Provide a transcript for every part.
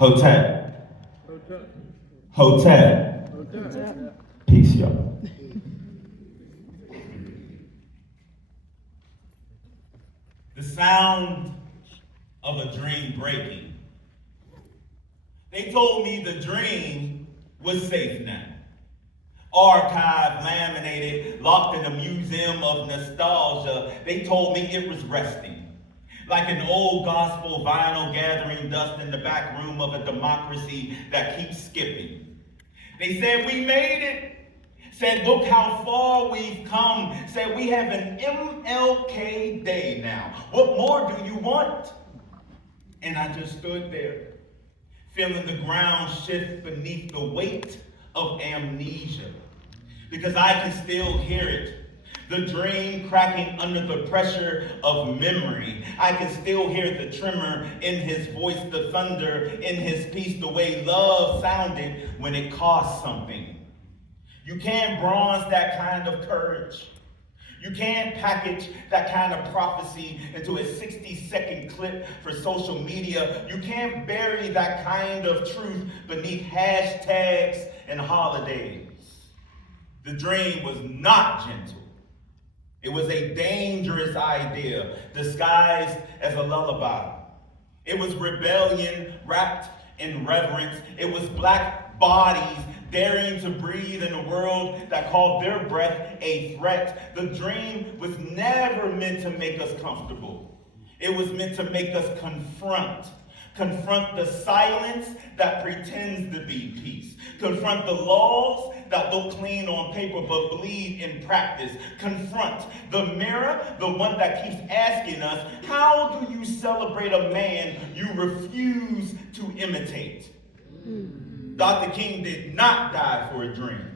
Hotel. Hotel. Peace, y'all. The sound of a dream breaking. They told me the dream was safe now. Archived, laminated, locked in a museum of nostalgia. They told me it was resting. Like an old gospel vinyl gathering dust in the back room of a democracy that keeps skipping. They said we made it. Said look how far we've come. Said we have an MLK Day now. What more do you want? And I just stood there, feeling the ground shift beneath the weight of amnesia. Because I can still hear it. The dream cracking under the pressure of memory. I can still hear the tremor in his voice, the thunder in his piece, the way love sounded when it cost something. You can't bronze that kind of courage. You can't package that kind of prophecy into a 60-second clip for social media. You can't bury that kind of truth beneath hashtags and holidays. The dream was not gentle. It was a dangerous idea disguised as a lullaby. It was rebellion wrapped in reverence. It was black bodies daring to breathe in a world that called their breath a threat. The dream was never meant to make us comfortable. It was meant to make us confront the silence that pretends to be peace. Confront the laws that look clean on paper but bleed in practice. Confront the mirror, the one that keeps asking us, how do you celebrate a man you refuse to imitate? Dr. King did not die for a dream.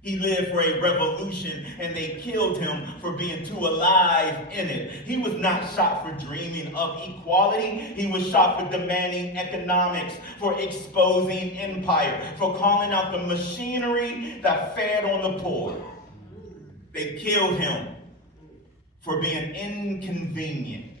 He lived for a revolution, and they killed him for being too alive in it. He was not shot for dreaming of equality. He was shot for demanding economics, for exposing empire, for calling out the machinery that fed on the poor. They killed him for being inconvenient.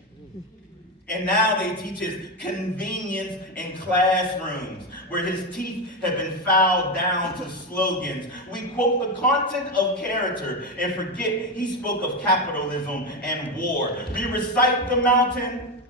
And now they teach us convenience in classrooms, where his teeth have been filed down to slogans. We quote the content of character and forget he spoke of capitalism and war. We recite the mountain,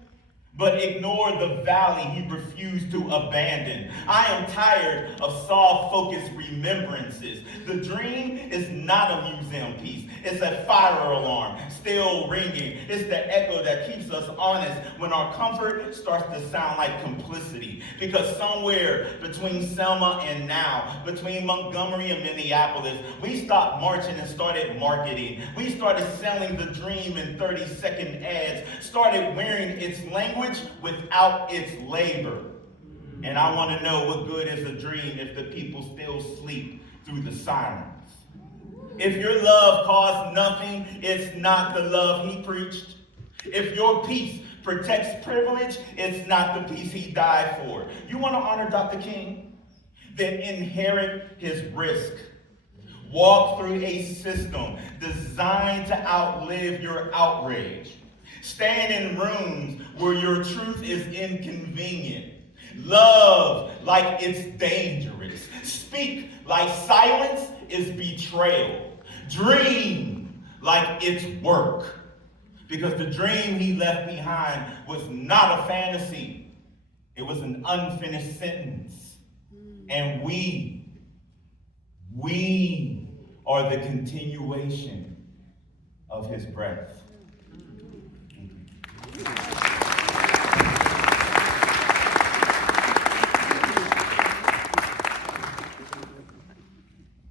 but ignore the valley he refused to abandon. I am tired of soft-focused remembrances. The dream is not a museum piece. It's a fire alarm, still ringing. It's the echo that keeps us honest when our comfort starts to sound like complicity. Because somewhere between Selma and now, between Montgomery and Minneapolis, we stopped marching and started marketing. We started selling the dream in 30-second ads, started wearing its language without its labor. And I want to know, what good is a dream if the people still sleep through the silence? If your love costs nothing, it's not the love he preached. If your peace protects privilege, it's not the peace he died for. You want to honor Dr. King? Then inherit his risk. Walk through a system designed to outlive your outrage. Stand in rooms where your truth is inconvenient. Love like it's dangerous. Speak like silence is betrayal. Dream like it's work. Because the dream he left behind was not a fantasy. It was an unfinished sentence. And we are the continuation of his breath.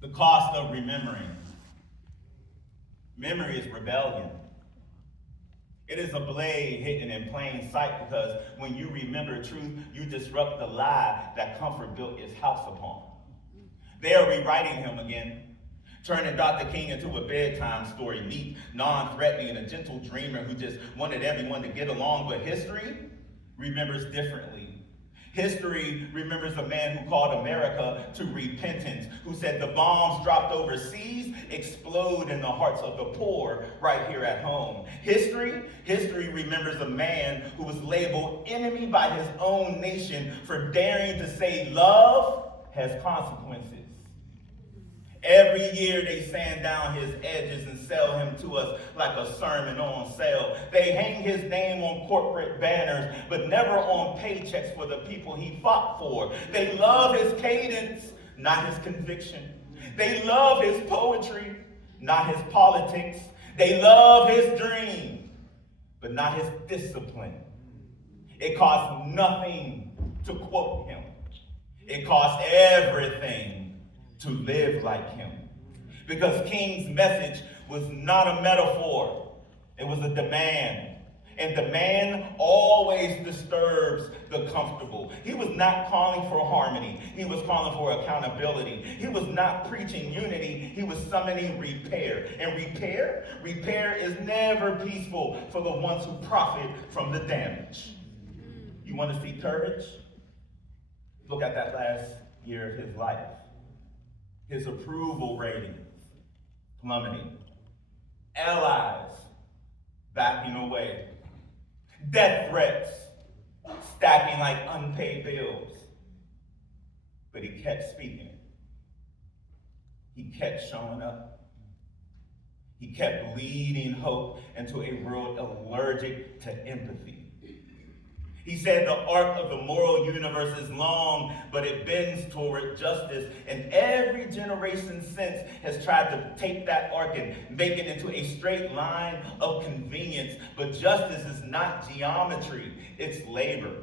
The cost of remembering. Memory is rebellion. It is a blade hidden in plain sight, because when you remember truth, you disrupt the lie that comfort built its house upon. They are rewriting him again, turning Dr. King into a bedtime story, neat, non-threatening, and a gentle dreamer who just wanted everyone to get along. But history remembers differently. History remembers a man who called America to repentance, who said the bombs dropped overseas explode in the hearts of the poor right here at home. History remembers a man who was labeled enemy by his own nation for daring to say love has consequences. Every year they sand down his edges and sell him to us like a sermon on sale. They hang his name on corporate banners, but never on paychecks for the people he fought for. They love his cadence, not his conviction. They love his poetry, not his politics. They love his dream, but not his discipline. It costs nothing to quote him. It costs everything to live like him. Because King's message was not a metaphor, it was a demand. And demand always disturbs the comfortable. He was not calling for harmony, he was calling for accountability. He was not preaching unity, he was summoning repair. And repair is never peaceful for the ones who profit from the damage. You want to see courage? Look at that last year of his life. His approval ratings plummeting. Allies backing away. Death threats stacking like unpaid bills. But he kept speaking. He kept showing up. He kept leading hope into a world allergic to empathy. He said the arc of the moral universe is long, but it bends toward justice. And every generation since has tried to take that arc and make it into a straight line of convenience. But justice is not geometry, it's labor.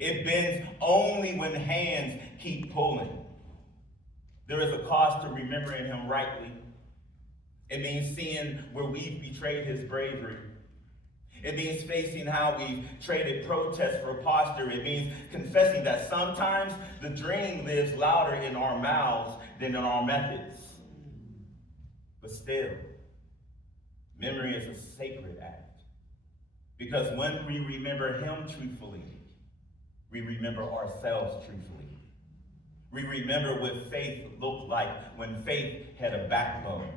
It bends only when hands keep pulling. There is a cost to remembering him rightly. It means seeing where we've betrayed his bravery. It means facing how we've traded protest for posture. It means confessing that sometimes the dream lives louder in our mouths than in our methods. But still, memory is a sacred act. Because when we remember him truthfully, we remember ourselves truthfully. We remember what faith looked like when faith had a backbone.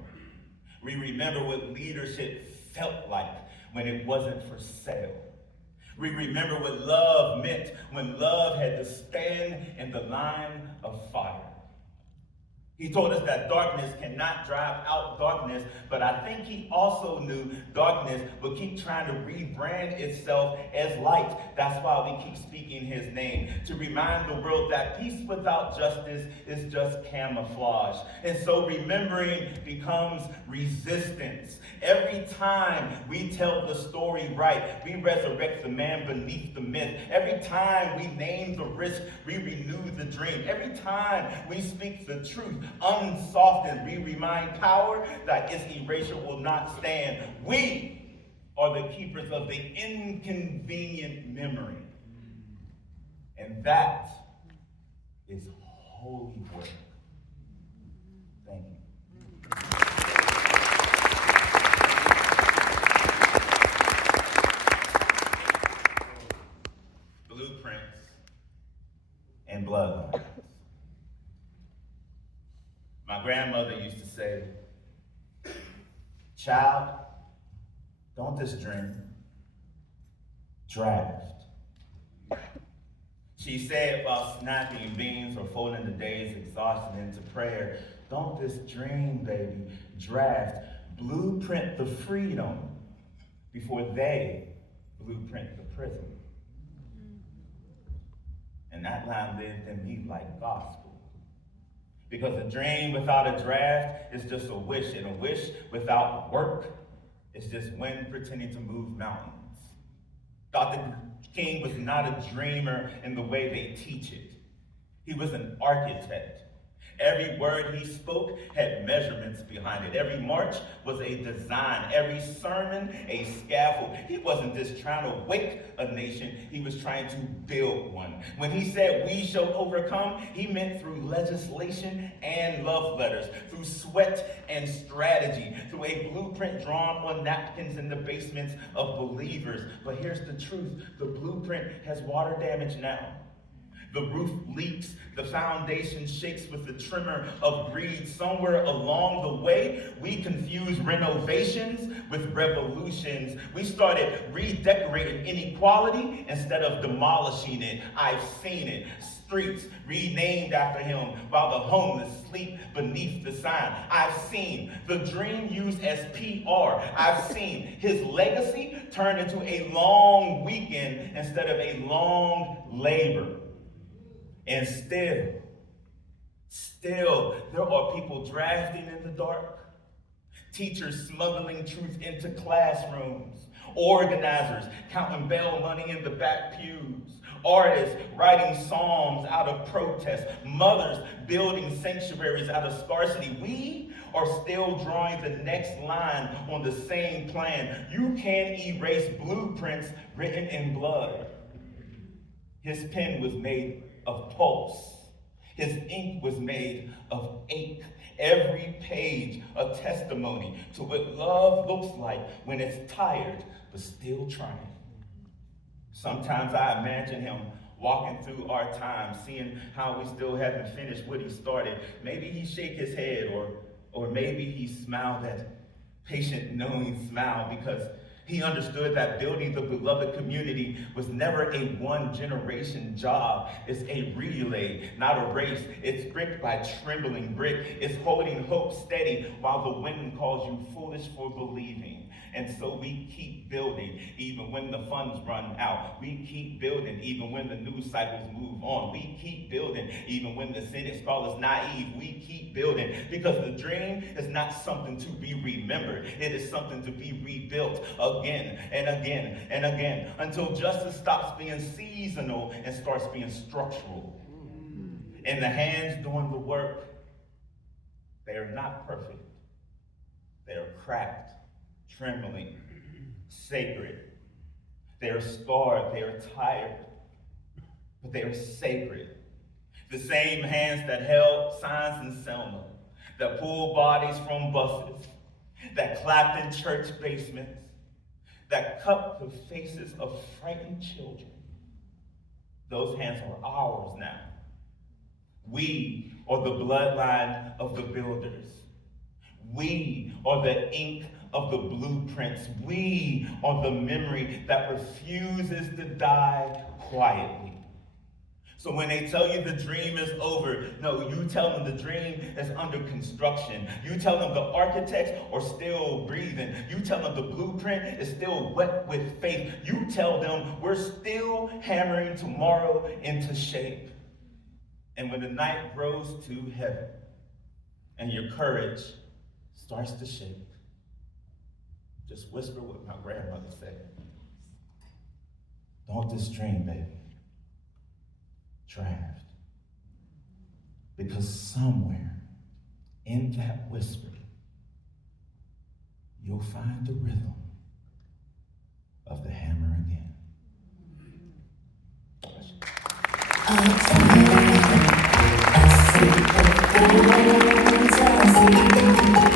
We remember what leadership felt like when it wasn't for sale. We remember what love meant when love had to stand in the line of fire. He told us that darkness cannot drive out darkness, but I think he also knew darkness would keep trying to rebrand itself as light. That's why we keep speaking his name, to remind the world that peace without justice is just camouflage. And so remembering becomes resistance. Every time we tell the story right, we resurrect the man beneath the myth. Every time we name the risk, we renew the dream. Every time we speak the truth, unsoftened, we remind power that its erasure will not stand. We are the keepers of the inconvenient memory. And that is holy work. Thank you. Blueprints and bloodlines. My grandmother used to say, child, don't just dream, draft. She said while snapping beans or folding the day's exhaustion into prayer, don't just dream, baby, draft. Blueprint the freedom before they blueprint the prison. And that line lived in me like gospel. Because a dream without a draft is just a wish, and a wish without work is just wind pretending to move mountains. Dr. King was not a dreamer in the way they teach it. He was an architect. Every word he spoke had measurements behind it. Every march was a design. Every sermon, a scaffold. He wasn't just trying to wake a nation. He was trying to build one. When he said, we shall overcome, he meant through legislation and love letters, through sweat and strategy, through a blueprint drawn on napkins in the basements of believers. But here's the truth. The blueprint has water damage now. The roof leaks, the foundation shakes with the tremor of greed. Somewhere along the way, we confused renovations with revolutions. We started redecorating inequality instead of demolishing it. I've seen it. Streets renamed after him while the homeless sleep beneath the sign. I've seen the dream used as PR. I've seen his legacy turn into a long weekend instead of a long labor. And still, there are people drafting in the dark, teachers smuggling truth into classrooms, organizers counting bail money in the back pews, artists writing psalms out of protest, mothers building sanctuaries out of scarcity. We are still drawing the next line on the same plan. You can't erase blueprints written in blood. His pen was made of pulse. His ink was made of ache. Every page a testimony to what love looks like when it's tired but still trying. Sometimes I imagine him walking through our time, seeing how we still haven't finished what he started. Maybe he shake his head, or maybe he smiled that patient, knowing smile, because he understood that building the beloved community was never a one-generation job. It's a relay, not a race. It's brick by trembling brick. It's holding hope steady while the wind calls you foolish for believing. And so we keep building even when the funds run out. We keep building even when the news cycles move on. We keep building even when the cynics call us naive. We keep building because the dream is not something to be remembered. It is something to be rebuilt again and again and again until justice stops being seasonal and starts being structural. And the hands doing the work, they are not perfect. They are cracked, trembling, sacred. They are scarred, they are tired, but they are sacred. The same hands that held signs in Selma, that pulled bodies from buses, that clapped in church basements, that cupped the faces of frightened children. Those hands are ours now. We are the bloodline of the builders. We are the ink of the blueprints. We are the memory that refuses to die quietly. So when they tell you the dream is over, no, you tell them the dream is under construction. You tell them the architects are still breathing. You tell them the blueprint is still wet with faith. You tell them we're still hammering tomorrow into shape. And when the night grows too heavy and your courage starts to shake, just whisper what my grandmother said. Don't this dream, baby, draft. Because somewhere in that whisper, you'll find the rhythm of the hammer again. I see the things I see.